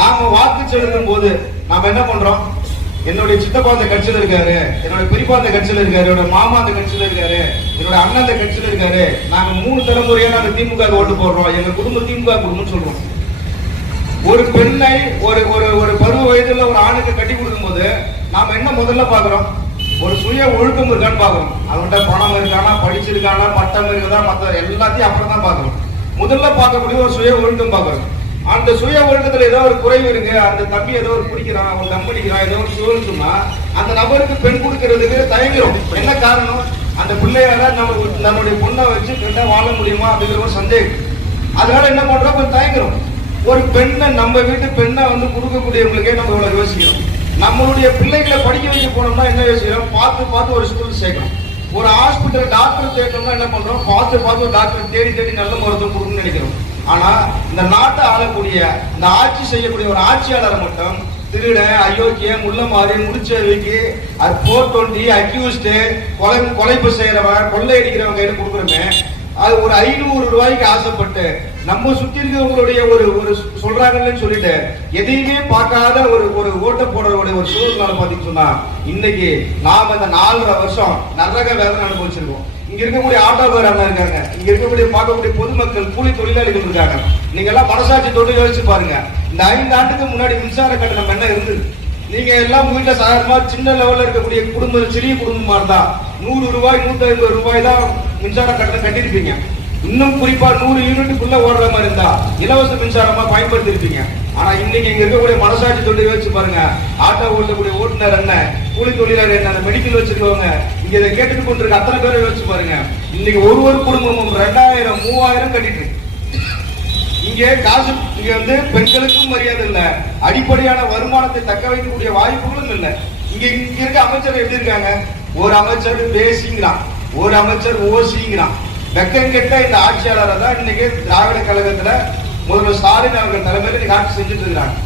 நாம வாக்கு செலுத்தும் போது நாம என்ன பண்றோம்? என்னுடைய சித்தப்பா அந்த கட்சியில இருக்காரு, என்னுடைய பெரியப்பா அந்த கட்சியில இருக்காரு, என்னோட மாமா அந்த கட்சியில இருக்காரு, என்னோட அண்ணன் அந்த கட்சியில இருக்காரு, நாங்க 3 தலைமுறையா நாங்க திமுக ஓட்டு போடுறோம், எங்க குடும்பம் திமுக குடும்பம் சொல்றோம். ஒரு பெண்ணை ஒரு ஒரு ஒரு பருவ வயதுல ஒரு ஆணுக்கு கட்டி கொடுக்கும் போது நாம என்ன முதல்ல பாக்குறோம்? ஒரு சுய ஒழுக்கம் இருக்கான்னு பாக்குறோம். அவன்கிட்ட பணம் இருக்கானா, படிச்சிருக்கானா, பட்டம் இருக்குதா, மற்ற எல்லாத்தையும் அப்புறம் தான் பாக்குறோம். முதல்ல பார்க்கக்கூடிய ஒரு சுய ஒழுக்கம் பாக்குறோம். அந்த சுய ஒழுக்கத்துல ஏதோ ஒரு குறைவு இருக்கு, அந்த தம்பி ஏதோ ஒரு குடிக்கிறான், அவன் தம்படிக்கிறான், ஏதோ ஒரு சூழல் சொன்னா அந்த நபருக்கு பெண் கொடுக்கறதுக்கு தயங்குறோம். என்ன காரணம்? அந்த பிள்ளையால நம்மளுடைய பொண்ணை வச்சு பெண்ணை வாழ முடியுமா அப்படிங்கிற ஒரு சந்தேகம். அதனால என்ன பண்றோம்? கொஞ்சம் தயங்குறோம். ஒரு பெண்ணை, நம்ம வீட்டு பெண்ணை கொடுக்கக்கூடியவங்களுக்கே நம்ம இவ்வளவு யோசிக்கிறோம். நம்மளுடைய பிள்ளைகளை படிக்க வைக்க போனோம்னா என்ன யோசிக்கிறோம்? பார்த்து ஒரு ஸ்கூல் சேர்க்கணும். ஒரு ஹாஸ்பிட்டல் டாக்டர் தேடணும்னா என்ன பண்றோம்? பார்த்து டாக்டர் தேடி நல்ல மருத்துவம் கொடுக்கணும்னு நினைக்கிறோம். ஆனா இந்த நாட்டை ஆளக்கூடிய, இந்த ஆட்சி செய்யக்கூடிய ஒரு ஆட்சியாளரை மட்டும் திருட, அயோக்கிய, முள்ள மாறி, முடிச்சவைக்கு 420 அக்யூஸ்ட், கொலைப்பு செய்யறவன், கொள்ளையடிக்கிறவங்க கையில கொடுக்குறோமே, அது ஒரு 500 ரூபாய்க்கு ஆசைப்பட்டு நம்ம சுத்தி இருக்கிறவங்களுடைய ஒரு சொல்றாங்கன்னு சொல்லிட்டு எதையுமே பார்க்காத ஒரு ஓட்ட போடுறவருடைய ஒரு சூழ்நிலை பாத்தீங்கன்னு சொன்னா இன்னைக்கு நாம இந்த 4.5 வருஷம் நரக வேதனை அனுபவிச்சிருக்கோம். இங்க இருக்கக்கூடிய ஆட்டோக்கார அண்ணா இருக்காங்க, இங்க இருக்கக்கூடிய பார்க்கக்கூடிய பொதுமக்கள், கூலி தொழிலாளிகள் இருக்காங்க. நீங்க எல்லாம் மனசாட்சி தொட்டு யோசிச்சு பாருங்க. இந்த 5 ஆண்டுக்கு முன்னாடி மின்சார கட்டணம் என்ன இருந்தது? நீங்க எல்லாம் வீட்டுல சாதாரணமா சின்ன லெவல்ல இருக்கக்கூடிய குடும்பம், சிறிய குடும்பமா இருந்தா 100 ரூபாய் 150 ரூபாய் தான் மின்சார கட்டணம் கட்டிருப்பீங்க. இன்னும் குறிப்பா 100 யூனிட்டுக்குள்ள ஓடுற மாதிரி இருந்தா இலவச மின்சாரமா பயன்படுத்தி இருப்பீங்க. ஆனா இன்னைக்கு இங்க இருக்கக்கூடிய மனசாட்சி தொண்டு யோசிச்சு பாருங்க. ஆட்டோ ஓட்டக்கூடிய ஓட்டுநர் என்ன, கூலி தொழிலாளர் என்ன, மெடிக்கல் வச்சிருக்கவங்க, இங்க இதை கேட்டுட்டு கொண்டிருக்க அத்தனை பேரை யோசிச்சு பாருங்க. இன்னைக்கு ஒரு குடும்பமும் 2000 3000 கட்டிட்டு இங்க காசு. இங்க பெண்களுக்கும் மரியாதை இல்ல, அடிப்படையான வருமானத்தை தக்க வைக்கக்கூடிய வாய்ப்புகளும் இல்ல. இங்க இருக்க அமைச்சர் எப்படி இருக்காங்க? ஒரு அமைச்சர் பேசிங்கிறான், ஒரு அமைச்சர் ஓசிங்கிறான். வெக்கம் கெட்ட இந்த ஆட்சியாளரை தான் இன்னைக்கு திராவிட கழகத்துல முதல்வர் ஸ்டாலின் அவர்கள் தலைமையில ஆட்சி செஞ்சுட்டு இருக்கிறாங்க.